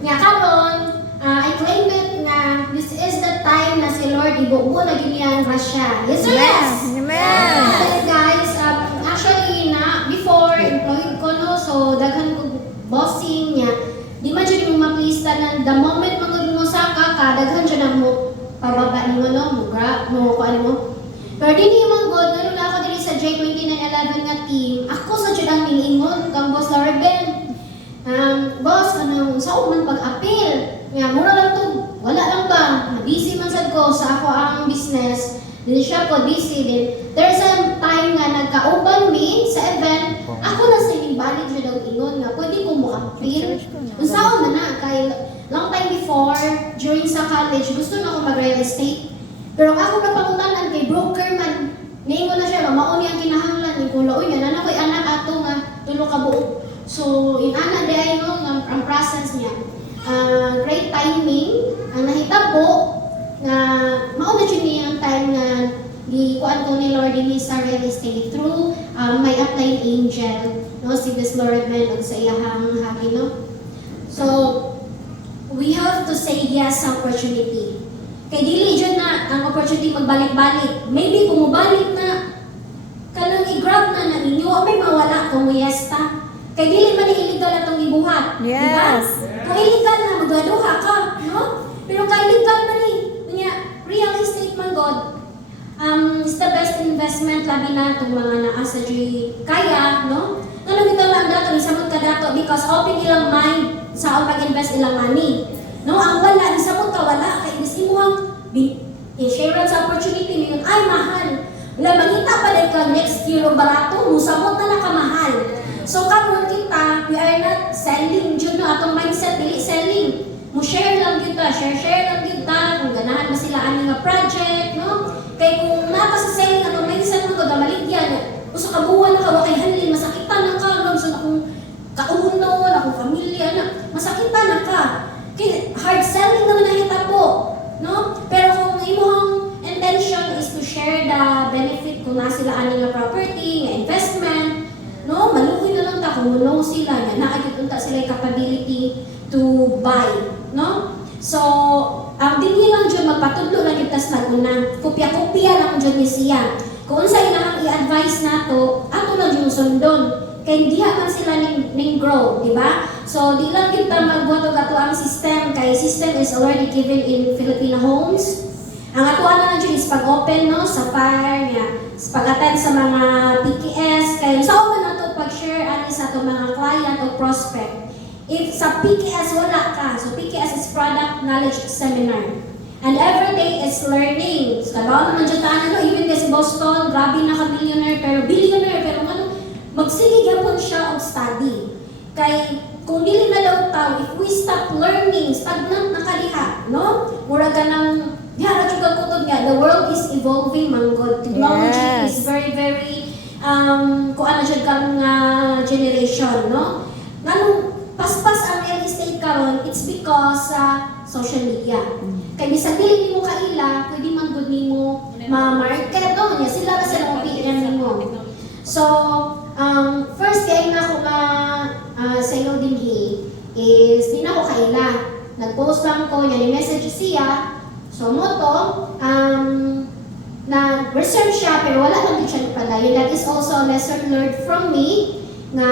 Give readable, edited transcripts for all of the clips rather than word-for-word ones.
Nga karon, I claim it nga this is the time na si Lord ibuo na giniang grasya. Yes or yes? Amen. Yes, guys, actually na before employed ko no, so daghan ko bossing niya. Di man jud mo ma-please tanan the moment magud mo sa ka daghan jud na mo pababa nimo no, mo grab mo ko ano mo. Pero dinhi man god ano na ako diri sa J2911 nga team. Ako sa jud ang niingon kang boss Lorben. Boss, sa man pag-appeal. Nga, mura lang to. Wala lang ba? Busy man sad ko sa ako ang business. Din siya po busy din. There's a time nga nagkauban me sa event. Ako na sa balik siya daw ingon nga pwede ko mo appeal. Unsaon man na kay long time before during sa college gusto na ako mag-real estate. Pero ako napangutanan kay broker man. Niingon na siya, mauni ang kinahanglan ni Kuya. Uy, nga na ko'y anak ato nga tulo ka buo. So, in ana de ay no, ang presence niya. Great timing. Ang nahitabo na mauna dyan niya ang time na gikuan ko ni Lord in sa real estate through my upline angel, no, si Miss Lordman og sa iyahang hagi, no. So, we have to say yes sa opportunity. Kay dili dyan na ang opportunity magbalik-balik. Maybe kung mabalik na kanang i-grab na ninyo, may mawala kung yesta. Kay dili man illegal atong ibuhat. Yes. Diba? Kung illegal na magduha ka, no? Pero kay legal man niya, real estate man god, is the best investment labi na itong mga naasa dyan kaya, no? Nga bitaw lang dato, nisamot ka dato because open ilang mind sa pag-invest ilang money. No, ang wala, nisamot ka wala, kay gusto mo ang i-share sa opportunity ngayon, ay mahal. Wala, mangita pa dahil ka next year o barato, musamot na nakamahal. So karon kita, we are not selling, dyan no, atong mindset, dili selling. Mo share lang kita, share lang kita, kung ganahan mo sila ani nga project, no? Kay kung nata sa selling atong mindset mo ko maligyan, usa ka buwan na ka kay hanlin, masakitan na ka, no? So akong kauno, akong pamilya na, masakitan na ka. Kay hard selling naman na hitabo, no? Pero kung imong intention is to share the benefit kung na sila ani nga property, nga investment, no? Maluoy na lang ta kung no sila nga naagid unta sila capability to buy, no? So, dinhi lang jud magpatudlo lang kita sa naguna. Kopya-kopya lang jud ni siya. Kung unsa inahang i-advise nato, ato lang yung sundon. Kay diha man sila ning grow, di ba? So, di lang kita magbuhat og ato ang system kay system is already given in Filipino homes. Ang ato na jud is pag-open no sa fire nga, pag-attend sa mga PKS kay sa man nato pag-share ani sa ato mga client o prospect. If sa PKS wala ka, so PKS is Product Knowledge Seminar. And every day is learning. So, kabaw naman dyan tayo, no? Even kasi Boston, grabe na ka-millionaire, pero billionaire, pero ano, magsigig yapon siya og study. Kay, kung dili na daw tao, if we stop learning, stagnant na kaliha, no? Mura ka ng, yara juga kutod nga, the world is evolving, manggod. Technology is very, very, kung ano dyan kang generation, no? Ganun, paspas ang real estate karon, it's because social media. Kaya bisag dili nimo kaila, pwede man gud nimo ma-market no, niya sila ra sa opinion nimo. So, first kay na ako sa ilo dinhi is di na ako kaila. Nag-post lang ko, niya ni-message siya. So mo to, nag-research siya pero wala lang din siya napadayon. That is also a lesson learned from me na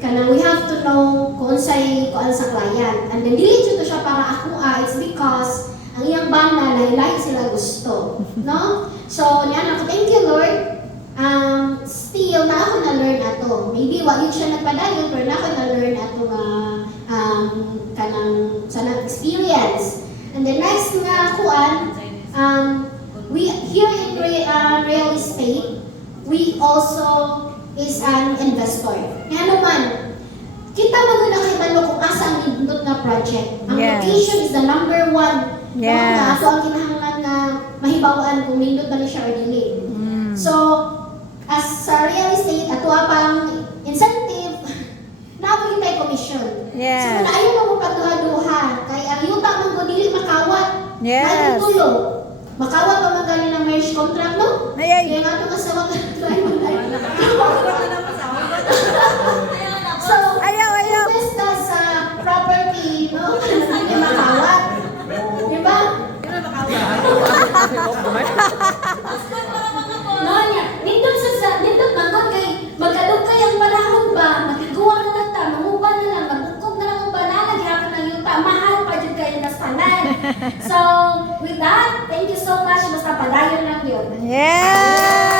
kanang we have to know kung sa'y kuan sa client. And then, dili to siya para ako it's because ang iyang banda, lahi-lahi sila gusto. No? So, niyan ako, thank you, Lord. Still, na ako na-learn ato. Maybe, wag yun siya nagpadayon, pero na ako na-learn ato nga kanang sa experience. And the next nga kuan, we here in real estate, we also is an investor. Kaya naman, kita maguna kay Balo kung asa ang nindot na project. Ang location is the number one. Yes. No, ato ang kinahanglan na mahibawaan kung nindot ba ni siya or dili. So, as sa real estate, ato pang incentive, naabot tayo commission. Yes. So, kung ayaw mo pagduha-duha, kaya ang yuta mong dili makawat. Yes. Ay tulong. Makawat pa magaling ng marriage contract, no? Ay. Kaya nga itong asawa ka So, Ayaw. invest ka sa property, no? So, with that, thank you so much. Basta padayon lang yun. Yeah!